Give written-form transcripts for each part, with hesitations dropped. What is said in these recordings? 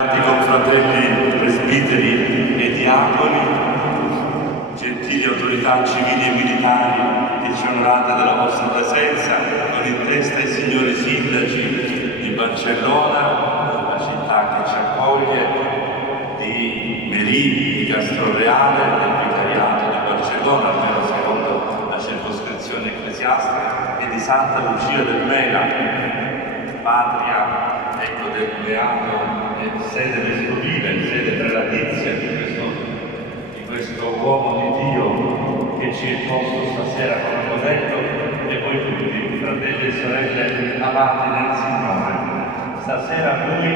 Confratelli presbiteri e diaconi, gentili autorità civili e militari che ci onorate della vostra presenza, con in testa i signori sindaci di Barcellona, la città che ci accoglie, di Merì, di Castroreale, del vicariato di Barcellona, almeno secondo la circoscrizione ecclesiastica, e di Santa Lucia del Mela, patria del Beato, sede vescovile, sede prelatizia di questo uomo di Dio che ci è posto stasera come modello, e voi tutti, fratelli e sorelle amati nel Signore. Stasera Lui,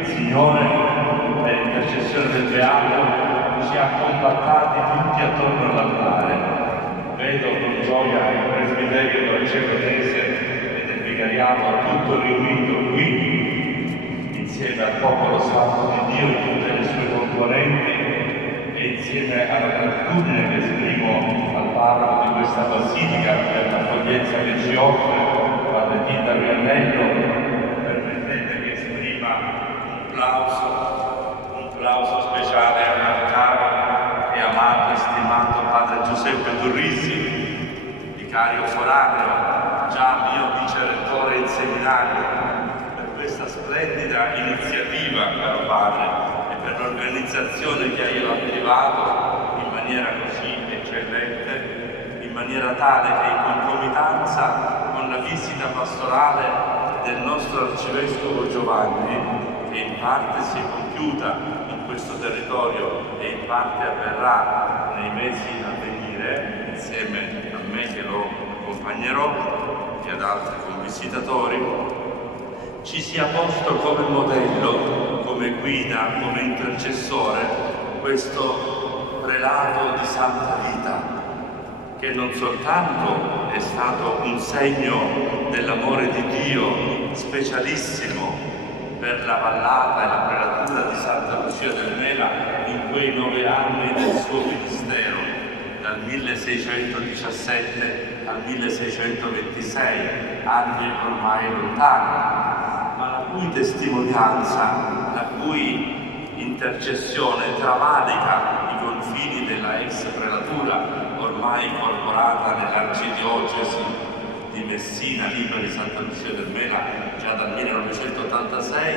il Signore, per intercessione del Beato, ci ha compattati tutti attorno all'altare. Vedo con gioia il presbiterio barcellonese e del vicariato tutto riunito qui, insieme al popolo santo di Dio in tutte le sue componenti e insieme alla gratitudine che esprimo al parroco di questa basilica per l'accoglienza che ci offre, Padre Tita Riannello. Permettete che esprima un plauso speciale al caro e amato e stimato Padre Giuseppe Turrisi, vicario foraneo, già mio vicerettore in seminario, questa splendida iniziativa, caro Padre, e per l'organizzazione che hai attivato in maniera così eccellente, in maniera tale che in concomitanza con la visita pastorale del nostro Arcivescovo Giovanni, che in parte si è compiuta in questo territorio e in parte avverrà nei mesi a venire, insieme a me che lo accompagnerò e ad altri convisitatori, ci sia posto come modello, come guida, come intercessore questo prelato di santa vita, che non soltanto è stato un segno dell'amore di Dio specialissimo per la vallata e la prelatura di Santa Lucia del Mela in quei 9 anni del suo ministero, dal 1617 al 1626, anni ormai lontani, ma la cui testimonianza, la cui intercessione travalica i confini della ex prelatura ormai incorporata nell'arcidiocesi di Messina, Lipa di Santa Lucia del Mela, già dal 1986,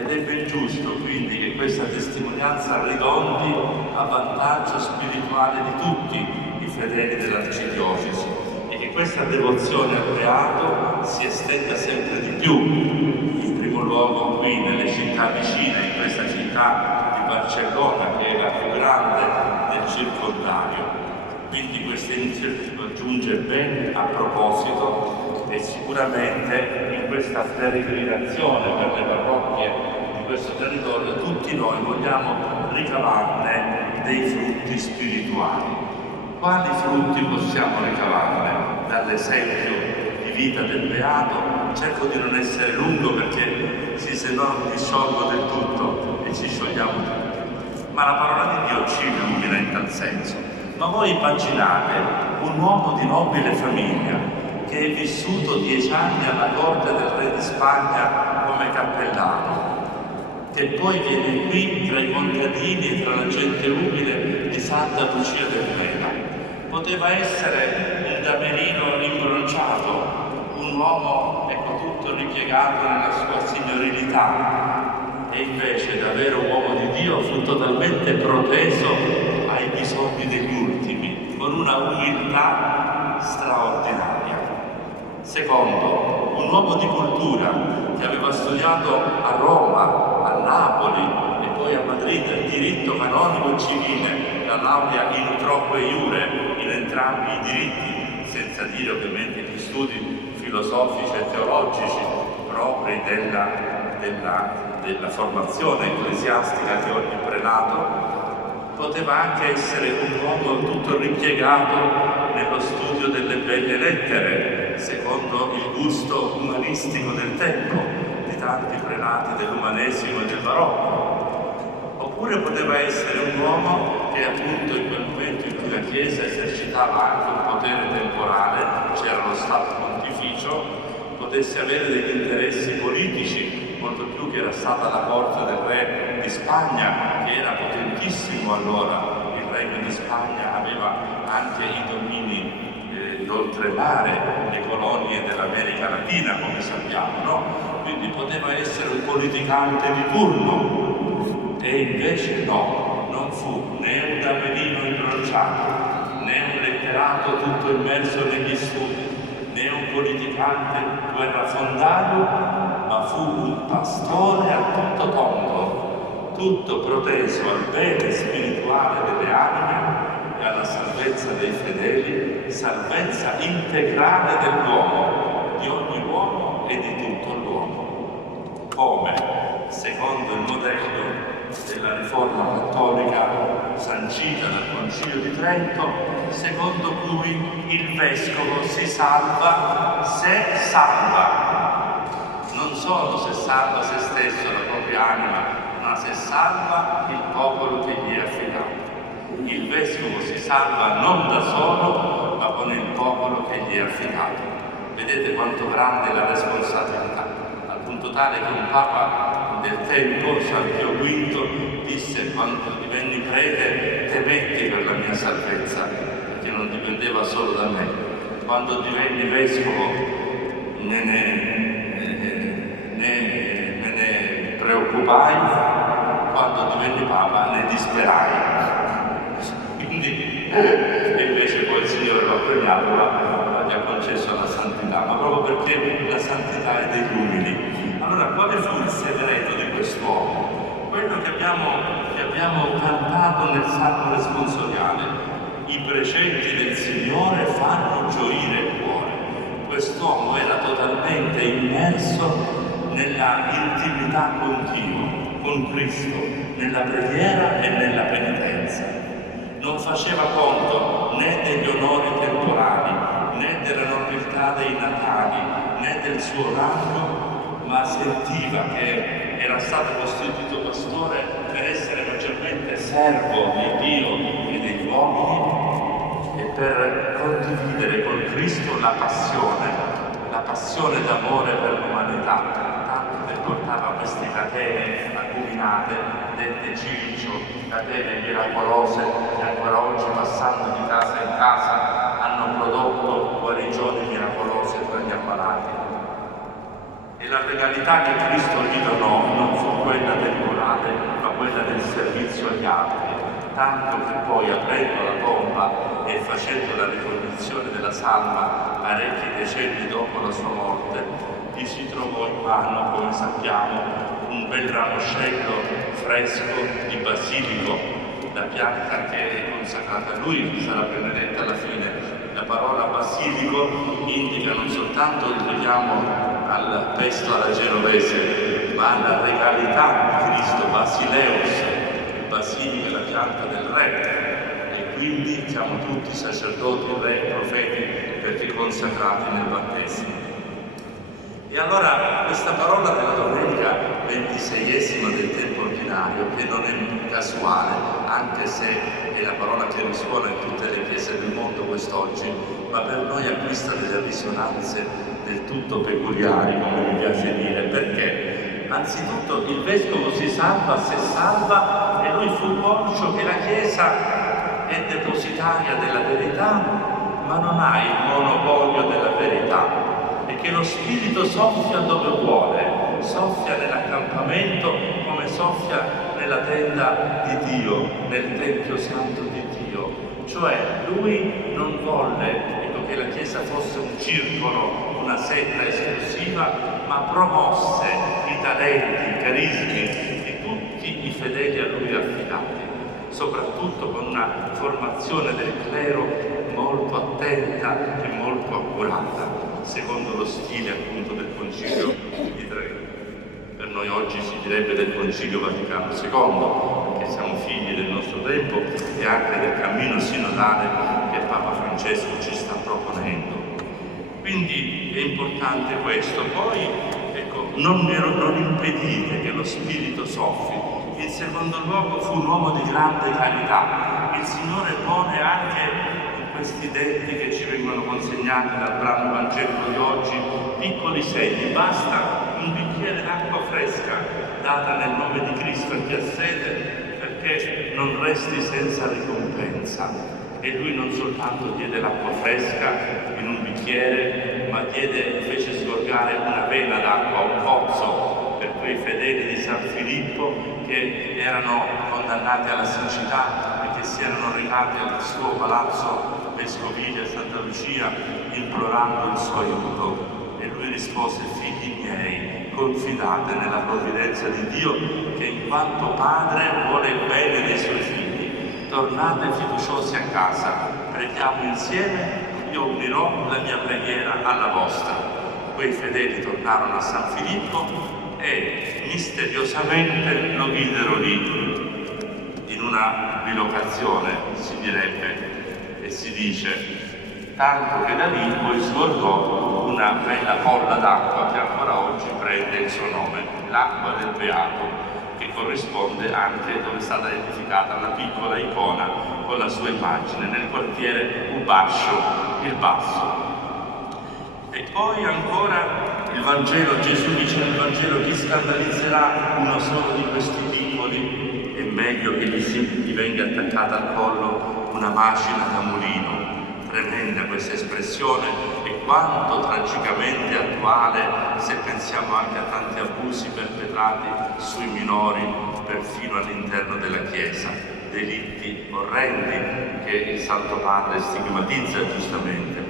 ed è ben giusto quindi che questa testimonianza ridondi a vantaggio spirituale di tutti i fedeli dell'arcidiocesi, e che questa devozione al Beato si estenda sempre di più, in primo luogo qui nelle città vicine, in questa città di Barcellona che è la più grande del circondario. Quindi questa iniziativa giunge ben a proposito, e sicuramente in questa peregrinazione per le parrocchie di questo territorio tutti noi vogliamo ricavarne dei frutti spirituali. Quali frutti possiamo ricavarne dall'esempio di vita del Beato? Cerco di non essere lungo perché se no mi sciolgo del tutto e ci sciogliamo tutti. Ma la parola di Dio ci illumina in tal senso. Ma voi immaginate un uomo di nobile famiglia che è vissuto 10 anni alla corte del re di Spagna come cappellano, che poi viene qui tra i contadini e tra la gente umile di Santa Lucia del Mela. Poteva essere un damerino imbronciato, un uomo tutto ripiegato nella sua signorilità, e invece davvero uomo di Dio fu totalmente proteso ai bisogni degli ultimi, con una umiltà straordinaria. Secondo, un uomo di cultura che aveva studiato a Roma, a Napoli e poi a Madrid diritto canonico civile, la laurea in utroque iure in entrambi i diritti, senza dire ovviamente gli studi filosofici e teologici propri della formazione ecclesiastica di ogni prelato. Poteva anche essere un uomo tutto ripiegato nello studio delle belle lettere, secondo il gusto umanistico del tempo di tanti prelati dell'umanesimo e del barocco. Oppure poteva essere un uomo che appunto in quel momento in cui la Chiesa esercitava anche un potere temporale, c'era lo Stato Pontificio, potesse avere degli interessi politici molto più colui che era stato alla corte del re di Spagna, che era potentissimo allora. Il regno di Spagna aveva anche i domini d'oltremare, le colonie dell'America Latina, come sappiamo, no? Quindi poteva essere un politicante di turno, e invece no, non fu né un avvenino imbronciato, né un letterato tutto immerso negli studi, né un politicante guerrafondaio, ma fu un pastore a tutto tondo, tutto proteso al bene spirituale delle anime e alla salvezza dei fedeli, salvezza integrale dell'uomo, di ogni uomo e di tutto l'uomo. Come, secondo il modello della riforma cattolica sancita dal Concilio di Trento, secondo cui il vescovo si salva se salva, non solo se salva se stesso, la propria anima, ma se salva il popolo che gli è affidato. Il vescovo si salva non da solo, ma con il popolo che gli è affidato. Vedete quanto grande è la responsabilità, al punto tale che un papa del tempo, San Pio V, disse quando divenni prete: temetti per la mia salvezza, perché non dipendeva solo da me. Quando divenni vescovo me ne preoccupai, quando divenni papa ne disperai. Quindi, e invece poi il Signore l'ha premiato, gli ha concesso la santità, ma proprio perché la santità è degli umili. Allora, quale fu il segreto di quest'uomo? Quello che abbiamo cantato nel Salmo responsoriale: i precetti del Signore fanno gioire il cuore. Quest'uomo era totalmente immerso nella intimità continua con Cristo, nella preghiera e nella penitenza. Non faceva conto né degli onori temporali, né della nobiltà dei natali, né del suo rango, ma sentiva che era stato costituito pastore per essere maggiormente servo di Dio e degli uomini, e per condividere con Cristo la passione d'amore per l'umanità, tanto che portava queste catene acuminate, dette cilicio, catene miracolose, che ancora oggi, passando di casa in casa, hanno prodotto guarigioni miracolose tra gli ammalati. E la regalità che Cristo gli donò non fu quella del morale, ma quella del servizio agli altri, tanto che poi, aprendo la tomba e facendo la ricognizione della salma parecchi decenni dopo la sua morte, gli si trovò in mano, come sappiamo, un bel ramoscello fresco di basilico, la pianta che è consacrata a lui, sarà benedetta alla fine. La parola basilico indica non soltanto il richiamo al pesto alla genovese, ma alla regalità di Cristo, Basileus. Il basilico è la pianta del re, e quindi siamo tutti sacerdoti, re e profeti, perché consacrati nel battesimo. E allora questa parola della domenica 26esima del tempo ordinario, che non è casuale, anche se è la parola che risuona in tutte le chiese del mondo quest'oggi, ma per noi acquista delle risonanze del tutto peculiari, come mi piace dire, perché anzitutto il vescovo si salva se salva, e lui fu conscio che la Chiesa è depositaria della verità, ma non ha il monopolio della verità, e che lo Spirito soffia dove vuole, soffia nell'accampamento come soffia nella tenda di Dio, nel Tempio Santo di Dio. Cioè lui non volle che la Chiesa fosse un circolo, una setta esclusiva, ma promosse i talenti, i carismi di tutti i fedeli a lui affidati, soprattutto con una formazione del clero molto attenta e molto accurata, secondo lo stile appunto del Concilio di Trento. Per noi oggi si direbbe del Concilio Vaticano II, perché siamo figli del nostro tempo e anche del cammino sinodale che Papa Francesco ci sta proponendo. Quindi è importante questo. Poi, ecco, non impedite che lo Spirito soffi. In secondo luogo fu un uomo di grande carità. Il Signore pone anche in questi detti che ci vengono consegnati dal brano evangelico di oggi piccoli segni. Basta un bicchiere d'acqua fresca data nel nome di Cristo a chi ha sete, perché non resti senza ricompensa. E lui non soltanto diede l'acqua fresca in un bicchiere, ma fece sgorgare una vena d'acqua, un pozzo, per quei fedeli di San Filippo che erano condannati alla siccità e che si erano recati al suo palazzo vescovile a Santa Lucia implorando il suo aiuto. E lui rispose: figli miei, confidate nella provvidenza di Dio, che in quanto padre vuole il bene dei suoi figli. Tornate fiduciosi a casa, preghiamo insieme, io unirò la mia preghiera alla vostra. Quei fedeli tornarono a San Filippo e misteriosamente lo videro lì, in una bilocazione, si direbbe, e si dice, tanto che da lì poi sgorgò una bella folla d'acqua che ancora oggi prende il suo nome, l'acqua del Beato, che corrisponde anche dove è stata edificata una piccola icona con la sua immagine, nel quartiere Ubascio, il Basso. E poi ancora il Vangelo, Gesù dice nel Vangelo: chi scandalizzerà uno solo di questi piccoli? È meglio che gli venga attaccata al collo una macina da mulino. Tremenda questa espressione, e quanto tragicamente attuale se pensiamo anche a tanti abusi perpetrati sui minori perfino all'interno della Chiesa, delitti orrendi che il Santo Padre stigmatizza giustamente.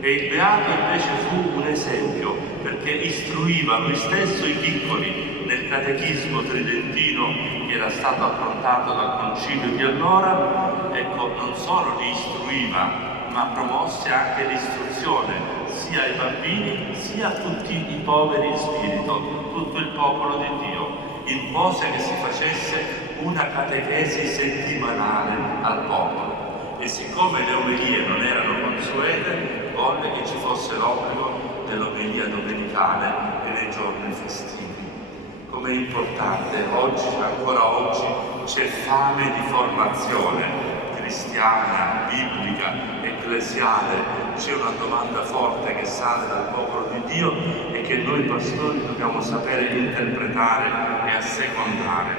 E il Beato invece fu un esempio, perché istruiva lui stesso i piccoli nel catechismo tridentino che era stato approntato dal Concilio di allora. Ecco, non solo li istruiva, ma promosse anche l'istruzione sia ai bambini sia a tutti i poveri in spirito, tutto il popolo di Dio. Impose che si facesse una catechesi settimanale al popolo, e siccome le omelie non erano consuete, volle che ci fosse l'obbligo dell'omelia domenicale e nei giorni festivi. Com'è importante, oggi, ancora oggi, c'è fame di formazione cristiana, biblica, ecclesiale. C'è una domanda forte che sale dal popolo di Dio e che noi pastori dobbiamo sapere interpretare e assecondare.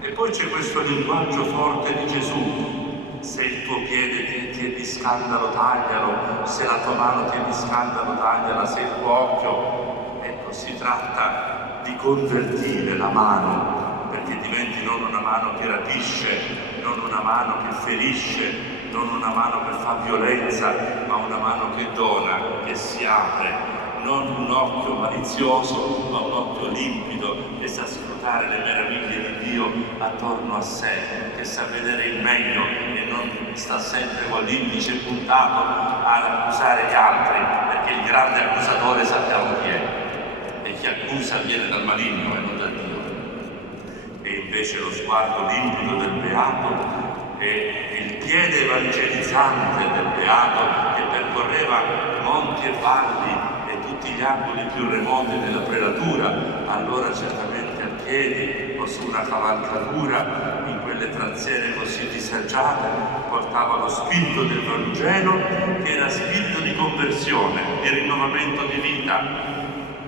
E poi c'è questo linguaggio forte di Gesù: se il tuo piede ti è di scandalo taglialo, se la tua mano ti è di scandalo tagliala, se il tuo occhio. Ecco, si tratta di convertire la mano, perché diventi non una mano che rapisce, non una mano che ferisce, non una mano che fa violenza, ma una mano che dona, che si apre. Non un occhio malizioso, ma un occhio limpido, che sa scrutare le meraviglie di Dio attorno a sé, che sa vedere il meglio e non sta sempre con l'indice puntato ad accusare gli altri, perché il grande accusatore sappiamo chi è, e chi accusa viene dal maligno e non da Dio. E invece lo sguardo limpido del Beato e il piede evangelizzante del Beato, che percorreva monti e valli e tutti gli angoli più remoti della prelatura, allora certamente a piedi o su una cavalcatura, in quelle traziere così disagiate, portava lo spirito del Vangelo, che era spirito di conversione, di rinnovamento di vita.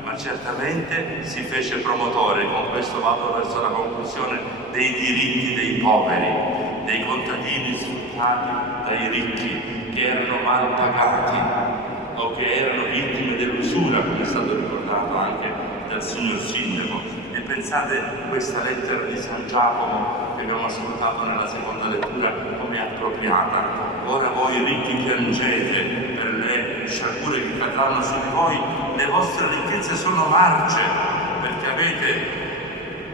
Ma certamente si fece promotore, con questo vado verso la conclusione, dei diritti dei poveri, dei contadini sfruttati dai ricchi, che erano mal pagati o che erano vittime dell'usura, come è stato ricordato anche dal signor Sindaco. E pensate questa lettera di San Giacomo che abbiamo ascoltato nella seconda lettura come è appropriata. Ora voi ricchi piangete per le sciagure che cadranno su di voi, le vostre ricchezze sono marce, perché avete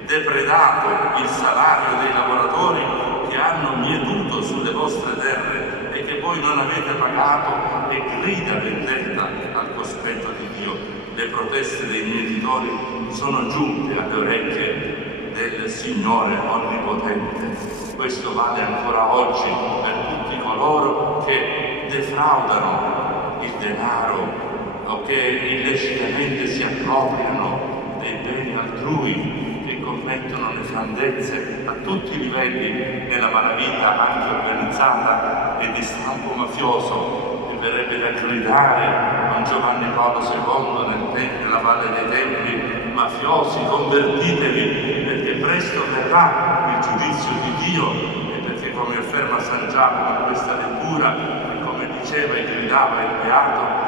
depredato il salario dei lavoratori che hanno mietuto sulle vostre terre e che voi non avete pagato, e grida vendetta al cospetto di Dio. Le proteste dei mietitori sono giunte alle orecchie del Signore Onnipotente. Questo vale ancora oggi per tutti coloro che defraudano il denaro o che illecitamente si appropriano dei beni altrui, che commettono nefandezze a tutti i livelli nella malavita anche organizzata e di stampo mafioso. E verrebbe da gridare con Giovanni Paolo II nella Valle dei Templi: mafiosi, convertitevi perché presto verrà il giudizio di Dio, e perché, come afferma San Giacomo in questa lettura, e come diceva e gridava il Beato,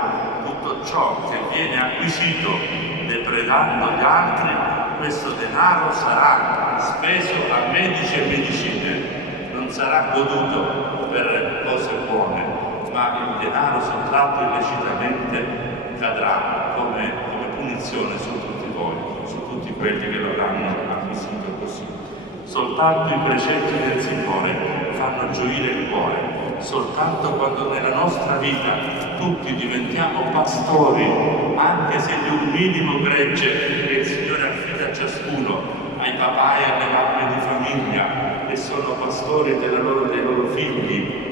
tutto ciò che viene acquisito depredando gli altri, questo denaro sarà speso a medici e medicine, non sarà goduto per cose buone, ma il denaro sottratto illecitamente cadrà come punizione su tutti voi, su tutti quelli che lo avranno acquisito così. Soltanto i precetti del Signore fanno gioire il cuore. Soltanto quando nella nostra vita tutti diventiamo pastori, anche se di un minimo gregge che il Signore affida a ciascuno, ai papà e alle mamme di famiglia che sono pastori dei loro figli,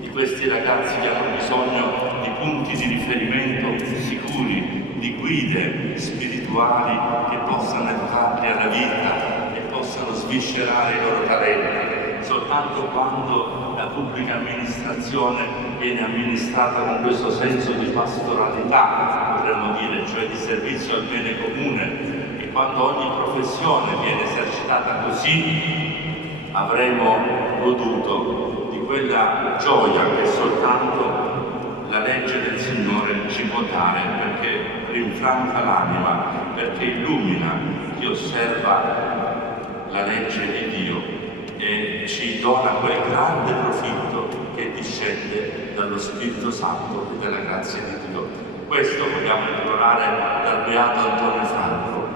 di questi ragazzi che hanno bisogno di punti di riferimento sicuri, di guide spirituali che possano aiutarli alla vita e possano sviscerare i loro talenti. Soltanto quando la pubblica amministrazione viene amministrata con questo senso di pastoralità, potremmo dire, cioè di servizio al bene comune, e quando ogni professione viene esercitata così, avremo goduto di quella gioia che soltanto la legge del Signore ci può dare, perché rinfranca l'anima, perché illumina chi osserva la legge di Dio e ci dona quel grande profitto che discende dallo Spirito Santo e dalla grazia di Dio. Questo vogliamo implorare dal Beato Antonio Franco,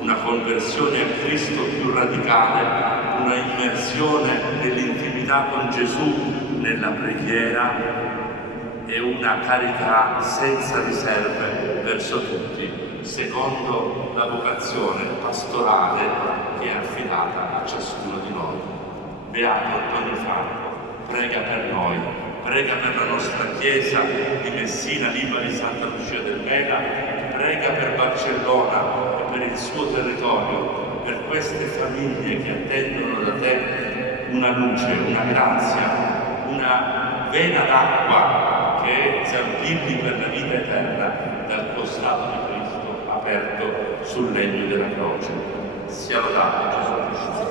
una conversione a Cristo più radicale, una immersione nell'intimità con Gesù, nella preghiera, e una carità senza riserve verso tutti, secondo la vocazione pastorale che è affidata a ciascuno di noi. Beato Antonio Franco, prega per noi, prega per la nostra Chiesa di Messina, Libani, Santa Lucia del Mela, prega per Barcellona e per il suo territorio, per queste famiglie che attendono da te una luce, una grazia, una vena d'acqua che zampilli per la vita eterna dal costato di Cristo aperto sul legno della croce. Sia lodato Gesù Cristo.